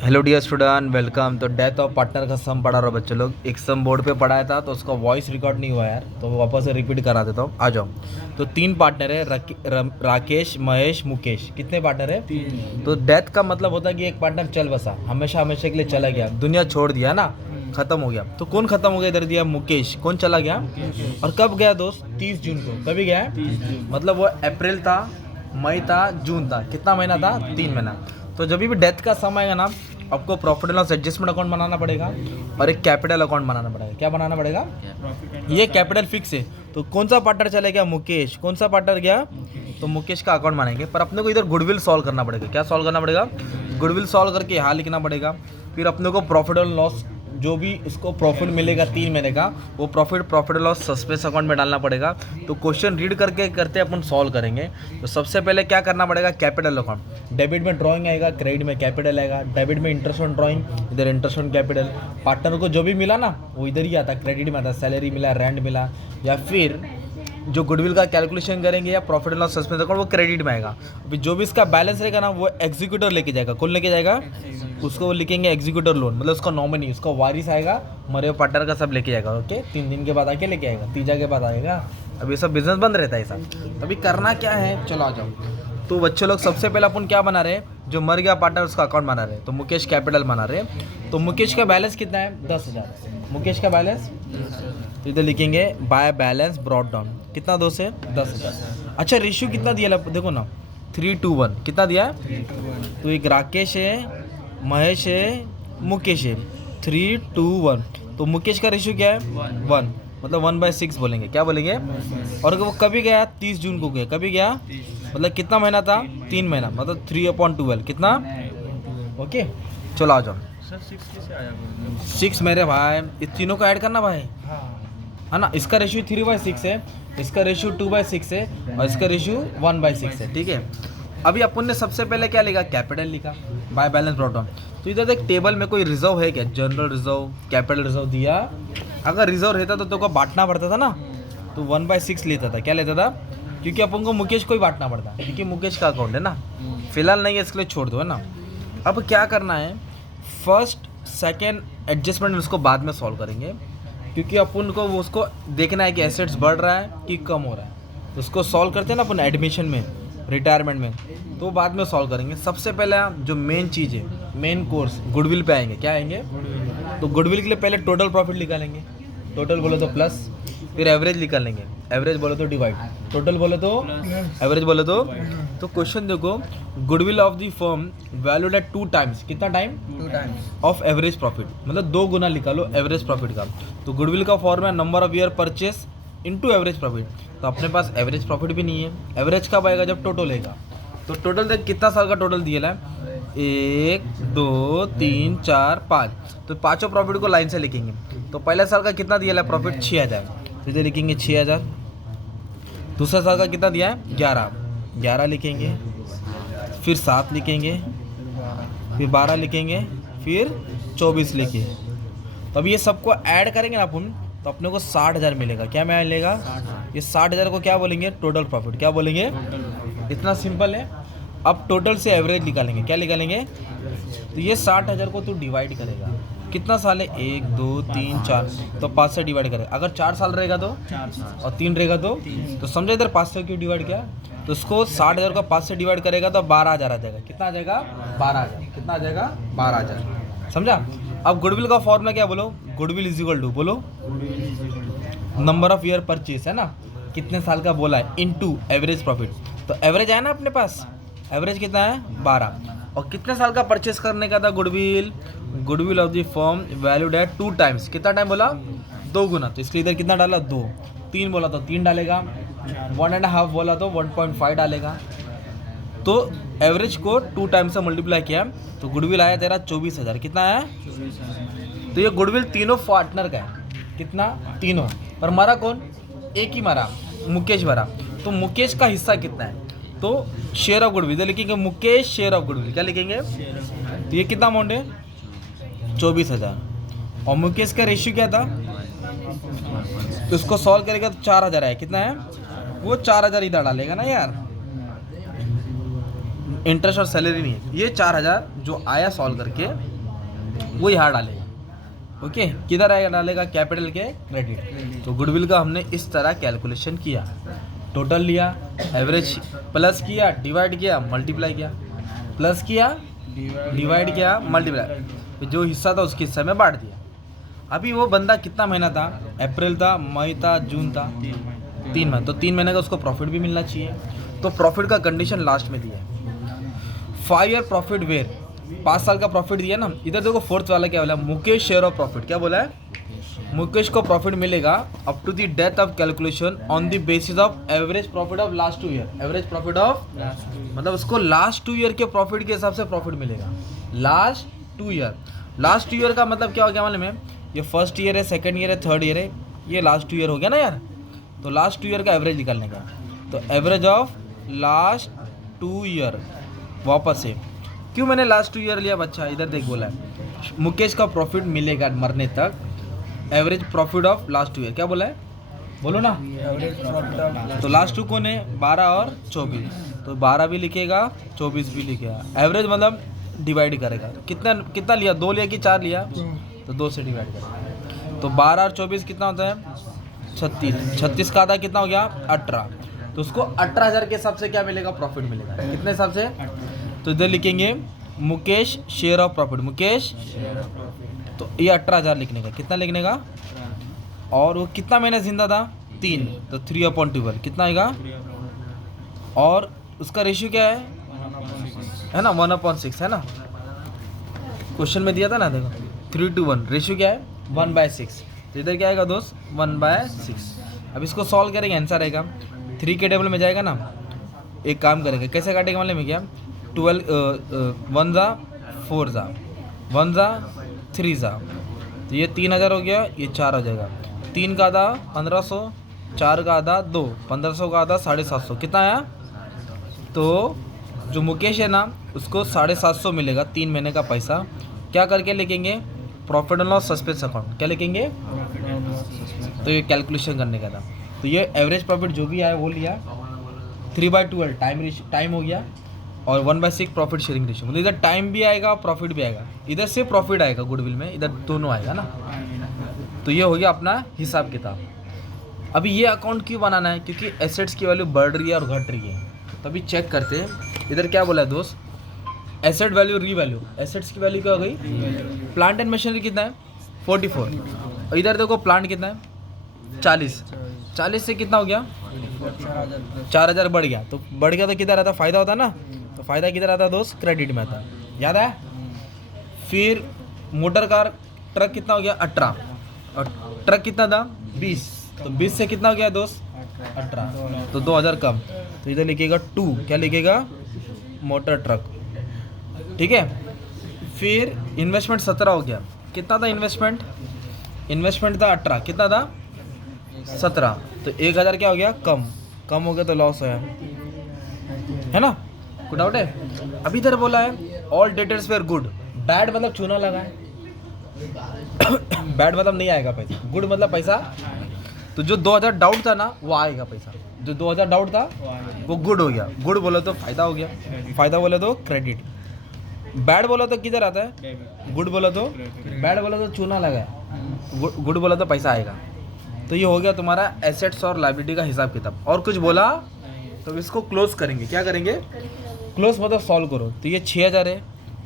Hello dear student, welcome. तो death of partner का sum पढ़ा रहा बच्चे लोग। एक सम बोर्ड पे पढ़ाया था तो उसका वॉइस रिकॉर्ड नहीं हुआ यार, तो वापस से रिपीट करा देता हूँ। आ जाओ। तो 3 पार्टनर है, राकेश, महेश, मुकेश। कितने पार्टनर है? 3। तो डेथ का मतलब होता है कि एक पार्टनर चल बसा, हमेशा हमेशा के लिए चला गया, दुनिया छोड़ दिया ना, खत्म हो गया। तो कौन खत्म हो गया? इधर दिया मुकेश। कौन चला गया? और कब गया दोस्त? 30 जून को। कभी गया है? मतलब वो अप्रैल था, मई था, जून था। कितना महीना था? 3 महीना। तो जब भी डेथ का समय आएगा ना, आपको profit and loss adjustment account बनाना पड़ेगा और एक कैपिटल अकाउंट बनाना पड़ेगा। क्या बनाना पड़ेगा? ये कैपिटल फिक्स है। तो कौन सा पार्टनर चले गया? मुकेश। कौन सा पार्टनर गया? तो मुकेश का अकाउंट बनाएंगे। पर अपने को इधर गुडविल सॉल्व करना पड़ेगा। क्या सॉल्व करना पड़ेगा? गुडविल सॉल्व करके यहाँ लिखना पड़ेगा। फिर अपने को प्रॉफिट एंड लॉस, जो भी इसको प्रॉफिट मिलेगा 3 महीने का, वो प्रॉफिट लॉस सस्पेंस अकाउंट में डालना पड़ेगा। तो क्वेश्चन रीड करके करते अपन सॉल्व करेंगे। तो सबसे पहले क्या करना पड़ेगा? Capital account. डेबिट में ड्राइंग आएगा, क्रेडिट में कैपिटल आएगा। डेबिट में इंटरेस्ट ऑन ड्राइंग, इधर इंटरेस्ट ऑन कैपिटल। पार्टनर को जो भी मिला ना वो इधर ही आता, क्रेडिट में आता। सैलरी मिला, रेंट मिला, या फिर जो गुडविल का कैलकुलेशन करेंगे या profit and loss suspense account, वो क्रेडिट में आएगा। अभी जो भी इसका बैलेंस रहेगा ना, वो एग्जीक्यूटर लेके जाएगा। कौन लेके जाएगा? उसको वो लिखेंगे एग्जीक्यूटर लोन, मतलब उसका नॉमिनी, उसका वारिस आएगा, मरे पार्टनर का सब लेके जाएगा। ओके, 3 दिन के बाद आके लेके आएगा, तीजा के बाद आएगा। अभी सब बिजनेस बंद रहता है सब। अभी करना क्या है, चलो आ जाओ। तो बच्चे लोग सबसे पहले अपन क्या बना रहे हैं? जो मर गया पार्टनर उसका अकाउंट बना रहे हैं। तो मुकेश कैपिटल बना रहे हैं। तो मुकेश का बैलेंस कितना है? 10,000। मुकेश का बैलेंस तो इधर लिखेंगे बाय बैलेंस ब्रॉट डाउन। कितना? 2 से 10,000। अच्छा, रेशियो कितना दिया देखो ना, 3:1। कितना दिया है? तो एक राकेश है, महेश है, मुकेश है, 3:1। तो मुकेश का रेशियो क्या है? 1, मतलब 1/6 बोलेंगे। क्या बोलेंगे? और वो कभी गया? 30 जून को गया। कभी गया? मतलब कितना महीना था? 3 महीना, मतलब 3/12। कितना? ओके, चलो आ जाओ। सर 6 कैसे आया? 6 मेरे भाई, इस तीनों को ऐड करना भाई, है ना। इसका रेशियो 3/6 है, इसका रेशियो 2/6 है, और इसका रेशियो 1/6 है। ठीक है। अभी अपन ने सबसे पहले क्या लिखा? कैपिटल लिखा, बाय बैलेंस ब्रॉट डाउन। तो इधर देख, टेबल में कोई रिजर्व है क्या? जनरल रिजर्व, कैपिटल रिजर्व दिया। अगर रिजर्व रहता तो को बांटना पड़ता था ना, तो 1/6 लेता था। क्या लेता था? क्योंकि अपन को मुकेश को ही बांटना पड़ता, क्योंकि मुकेश का अकाउंट है ना। फिलहाल नहीं है, इसके लिए छोड़ दो, है ना। अब क्या करना है? फर्स्ट सेकेंड एडजस्टमेंट उसको बाद में सॉल्व करेंगे, क्योंकि अपन को वो उसको देखना है कि एसेट्स बढ़ रहा है कि कम हो रहा है। तो उसको सॉल्व करते हैं ना अपन एडमिशन में, रिटायरमेंट में, तो बाद में सॉल्व करेंगे। सबसे पहले जो मेन चीज़ है, मेन कोर्स, गुडविल पे आएंगे। क्या आएंगे? तो गुडविल के लिए पहले टोटल प्रॉफिट निकालेंगे। टोटल बोले तो प्लस, फिर एवरेज निकालेंगे। एवरेज बोले तो डिवाइड, टोटल बोले तो एवरेज बोले तो क्वेश्चन देखो, goodwill of the firm valued at 2 times. कितना time? 2 times of average profit, मतलब 2 गुना निकालो एवरेज प्रॉफिट का। तो गुडविल का फॉर्म है number of year purchase into average profit. तो अपने पास एवरेज प्रॉफिट भी नहीं है। एवरेज कब आएगा? जब टोटल आएगा। तो टोटल देख, कितना साल का टोटल दिया है? 1, 2, 3, 4, 5। तो पाँचों प्रॉफिट को लाइन से लिखेंगे। तो पहले साल का कितना दिया है प्रॉफिट? 6,000। तो इधर लिखेंगे 6,000। दूसरा साल का कितना दिया है? 11 लिखेंगे, फिर 7 लिखेंगे, फिर 12 लिखेंगे, फिर 24 लिखिए। तो अब ये सबको ऐड करेंगे ना अपन, तो अपने को 60,000 मिलेगा। क्या मिलेगा? ये 60,000 को क्या बोलेंगे? Total profit. क्या बोलेंगे? इतना सिंपल है। अब टोटल से एवरेज निकालेंगे। क्या निकालेंगे? तो ये 60,000 को तू डिवाइड करेगा। कितना साल है? 1, 2, 3, 4। तो 5 से डिवाइड करेगा। अगर 4 साल रहेगा तो, 4 साल और 3 रहेगा तो समझो इधर 5 से क्यों डिवाइड किया। तो उसको 60,000 को 5 से डिवाइड करेगा तो 12,000 आ जाएगा। कितना आ जाएगा? 12,000। कितना आ जाएगा? 12,000। समझा? अब गुडविल का फॉर्मूला क्या बोलो? गुडविल इज इक्वल टू, बोलो, नंबर ऑफ ईयर परचेस, है ना, कितने साल का बोला है, इनटू एवरेज प्रॉफिट। तो एवरेज है ना अपने पास, एवरेज कितना है? 12। और कितने साल का परचेस करने का था goodwill? Goodwill of the firm valued है 2 टाइम्स। कितना टाइम बोला? 2 गुना। तो इसलिए इधर कितना डाला? 2। 3 बोला तो 3 डालेगा, 1.5 बोला तो 1.5 डालेगा। तो एवरेज को 2 टाइम्स से मल्टीप्लाई किया तो गुडविल आया तेरा 24,000। कितना आया? 24,000। तो ये गुडविल तीनों पार्टनर का है। कितना? तीनों। पर मारा कौन? एक ही मारा, मुकेश मारा। तो मुकेश का हिस्सा कितना है? तो शेयर ऑफ गुडविल, लिखेंगे मुकेश शेयर ऑफ गुडविल। क्या लिखेंगे? तो ये कितना अमाउंट है? 24,000। और मुकेश का रेशियो क्या था? तो उसको सॉल्व करेगा तो 4,000 है। कितना है? वो 4,000 इधर डालेगा ना यार। इंटरेस्ट और सैलरी नहीं है। ये 4000 जो आया सॉल्व करके वो यहाँ डालेगा। ओके, किधर आएगा डालेगा? कैपिटल के क्रेडिट। तो गुडविल का हमने इस तरह कैलकुलेशन किया, टोटल लिया, एवरेज प्लस किया, डिवाइड किया, मल्टीप्लाई किया, प्लस किया, डिवाइड किया, मल्टीप्लाई, जो हिस्सा था उसके हिस्से में बांट दिया। अभी वो बंदा कितना महीना था? अप्रैल था, मई था, जून था, 3 महीने। तो 3 महीने का उसको प्रॉफिट भी मिलना चाहिए। तो प्रॉफिट का कंडीशन लास्ट में दिया है। 5 ईयर प्रॉफिट वेयर, 5 साल का प्रॉफिट दिया ना। इधर देखो फोर्थ वाला क्या बोला? Mukesh share of profit. क्या बोला है? मुकेश को प्रॉफिट मिलेगा up to the death of calculation on the basis of average profit of last 2 year. Average profit of मतलब उसको लास्ट 2 ईयर के प्रॉफिट के हिसाब से प्रॉफिट मिलेगा। लास्ट 2 ईयर, लास्ट 2 ईयर का मतलब क्या हो गया मालूम है? ये फर्स्ट ईयर है, सेकंड ईयर है, थर्ड ईयर है, ये लास्ट 2 ईयर हो गया ना यार। तो लास्ट 2 ईयर का एवरेज निकालने का, तो एवरेज ऑफ लास्ट 2 ईयर वापस से। क्यों मैंने लास्ट 2 ईयर लिया बच्चा? इधर देख, बोला है मुकेश का प्रॉफिट मिलेगा मरने तक, average profit of last 2 year. क्या बोला है? बोलो ना। तो लास्ट 2 कौन है? 12 और 24। तो 12 भी लिखेगा, 24 भी लिखेगा। एवरेज मतलब डिवाइड करेगा। कितना कितना लिया? 2 लिया कि 4 लिया? तो 2 से डिवाइड करेगा। तो 12 और 24 कितना होता है? 36। 36 का आधा कितना हो गया? 18। तो उसको 18,000 के हिसाब से क्या मिलेगा? प्रॉफिट मिलेगा। कितने हिसाब से? तो इधर लिखेंगे Mukesh share of profit. Mukesh, तो ये 18,000 लिखने का। कितना लिखने का? और वो कितना महीने जिंदा था? 3। तो 3/12 कितना आएगा? और उसका रेशियो क्या है ना? 1/6 है ना? क्वेश्चन में दिया था ना, देखो 3:1। रेशियो क्या है? 1/6। तो इधर क्या आएगा दोस्त? 1/6। अब इसको सॉल्व करेंगे, आंसर आएगा 3 के टेबल में जाएगा ना। एक काम करेंगे, कैसे काटेंगे मालूम है क्या? 12 1 जा 4 जा 1 जा 3 जा। तो ये 3,000 हो गया, ये 4 हो जाएगा। 3 का आधा 1500, 4 का आधा 2, 1500 का आधा 750। कितना आया? तो जो मुकेश है ना उसको 750 मिलेगा 3 महीने का पैसा। क्या करके लिखेंगे? Profit and loss suspense account. क्या लिखेंगे? तो ये कैलकुलेशन करने का था। तो ये एवरेज प्रॉफिट जो भी आया वो लिया, 3/12 टाइम हो गया, और 1/6 प्रॉफिट शेयरिंग रेशियो। मतलब इधर टाइम भी आएगा, प्रॉफिट भी आएगा। इधर से प्रॉफिट आएगा गुडविल में, इधर दोनों आएगा ना। तो ये हो गया अपना हिसाब किताब। अभी ये अकाउंट क्यों बनाना है? क्योंकि एसेट्स की वैल्यू बढ़ रही है और घट रही है। तभी चेक करते हैं। इधर क्या बोला है दोस्त? एसेट वैल्यू, री वैल्यू। एसेट्स की वैल्यू क्या हो गई? प्लांट एंड मशीनरी कितना है? 44। और इधर देखो प्लांट कितना है? 40। 40 से कितना हो गया? 4,000 बढ़ गया। तो बढ़ गया तो किधर आता? फायदा होता ना। तो फायदा किधर आता दोस्त? क्रेडिट में आता। याद है? फिर मोटर कार ट्रक कितना हो गया? 18। और ट्रक कितना था? 20। तो 20 से कितना हो गया दोस्त? 18। तो 2,000 कम। तो इधर लिखेगा 2। क्या लिखेगा? Motor truck. ठीक है। फिर इन्वेस्टमेंट 17 हो गया। कितना था इन्वेस्टमेंट? इन्वेस्टमेंट था 18। कितना था? 17। तो 1,000 क्या हो गया? कम हो गया, तो लॉस है ना? कोई डाउट है? अभी इधर बोला है all debtors were good. Bad मतलब चूना लगा है। बैड मतलब नहीं आएगा पैसा, गुड मतलब पैसा। तो जो 2,000 डाउट था ना वो आएगा पैसा। जो 2,000 डाउट था वो गुड हो गया। गुड बोले तो फायदा हो गया, फायदा बोले तो क्रेडिट। बैड बोला तो किधर आता है? गुड बोला तो, बैड बोला तो चूना लगा है, गुड बोला तो पैसा आएगा। तो ये हो गया तुम्हारा एसेट्स और लायबिलिटी का हिसाब किताब। और कुछ बोला तो इसको क्लोज करेंगे। क्या करेंगे? क्लोज मतलब सॉल्व करो। तो ये 6,000 है,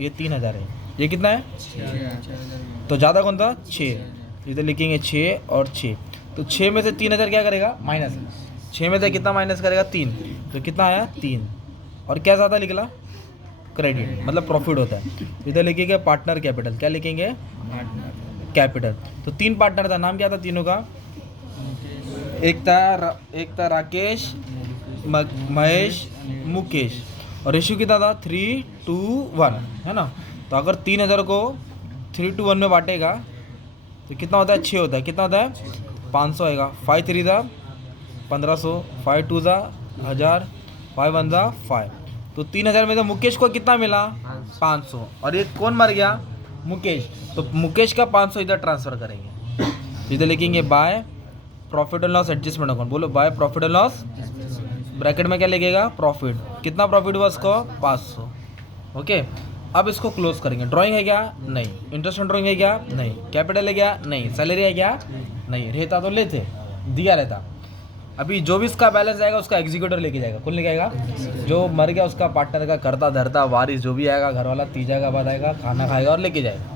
ये 3,000 है, ये कितना है? 6। तो ज़्यादा कौन था? 6। इधर लिखेंगे 6 और 6। तो 6 में से 3,000 क्या करेगा? माइनस। 6 में से कितना माइनस करेगा? 3। तो कितना आया? 3। और क्या ज़्यादा निकला? क्रेडिट, मतलब प्रॉफिट होता है। इधर लिखेंगे पार्टनर कैपिटल। क्या लिखेंगे? कैपिटल। तो 3 पार्टनर था, नाम क्या था तीनों का? एक था राकेश, महेश, मुकेश। और रेशियो कितना था? 3:1 है ना। तो अगर 3,000 को 3:1 में बांटेगा तो कितना होता है? 6 होता है। कितना होता है? 500 आएगा। 5 3 था 1500, 5 2 था 1000, 5 1 था 5। तो 3,000 में से मुकेश को कितना मिला? 500। और ये कौन मर गया? मुकेश। तो मुकेश का 500 इधर ट्रांसफ़र करेंगे। इधर लिखेंगे by profit and loss adjustment account. बोलो by profit and loss, bracket में क्या लिखेगा? प्रॉफिट। कितना प्रॉफिट हुआ उसको 500। ओके, अब इसको क्लोज करेंगे। ड्राइंग है क्या? नहीं। इंटरेस्ट ऑन ड्राइंग है क्या? नहीं। कैपिटल है क्या? नहीं। सैलरी है क्या? नहीं। रहता तो लेते, दिया रहता। अभी जो भी इसका बैलेंस आएगा उसका एग्जीक्यूटर लेके जाएगा। कौन लेके आएगा? जो मर गया उसका पार्टनर का करता धरता वारिस जो भी आएगा, घर वाला तीजा का बाद आएगा, खाना खाएगा और लेके जाएगा।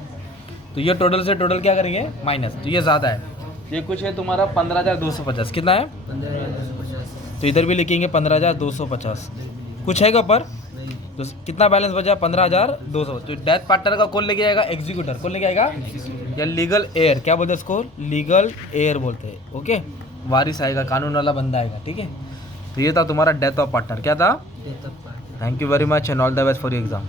तो ये टोटल से टोटल क्या करेंगे? माइनस। तो ये ज़्यादा है, ये कुछ है तुम्हारा 15,250। कितना है? 15,250। तो इधर भी लिखेंगे 15,250। कुछ है क्या ऊपर? तो कितना बैलेंस बचा? 15,200। तो डेथ पार्टनर का कौन लेके जाएगा? एग्जीक्यूटर। कौन लेके आएगा? या लीगल एयर, क्या बोलते हैं इसको? लीगल एयर बोलते हैं। ओके, वारिस आएगा, कानून वाला बंदा आएगा। ठीक है, तो ये था तुम्हारा डेथ ऑफ पार्टनर। क्या था? Death of partner. Thank you very much and all the best for your exam.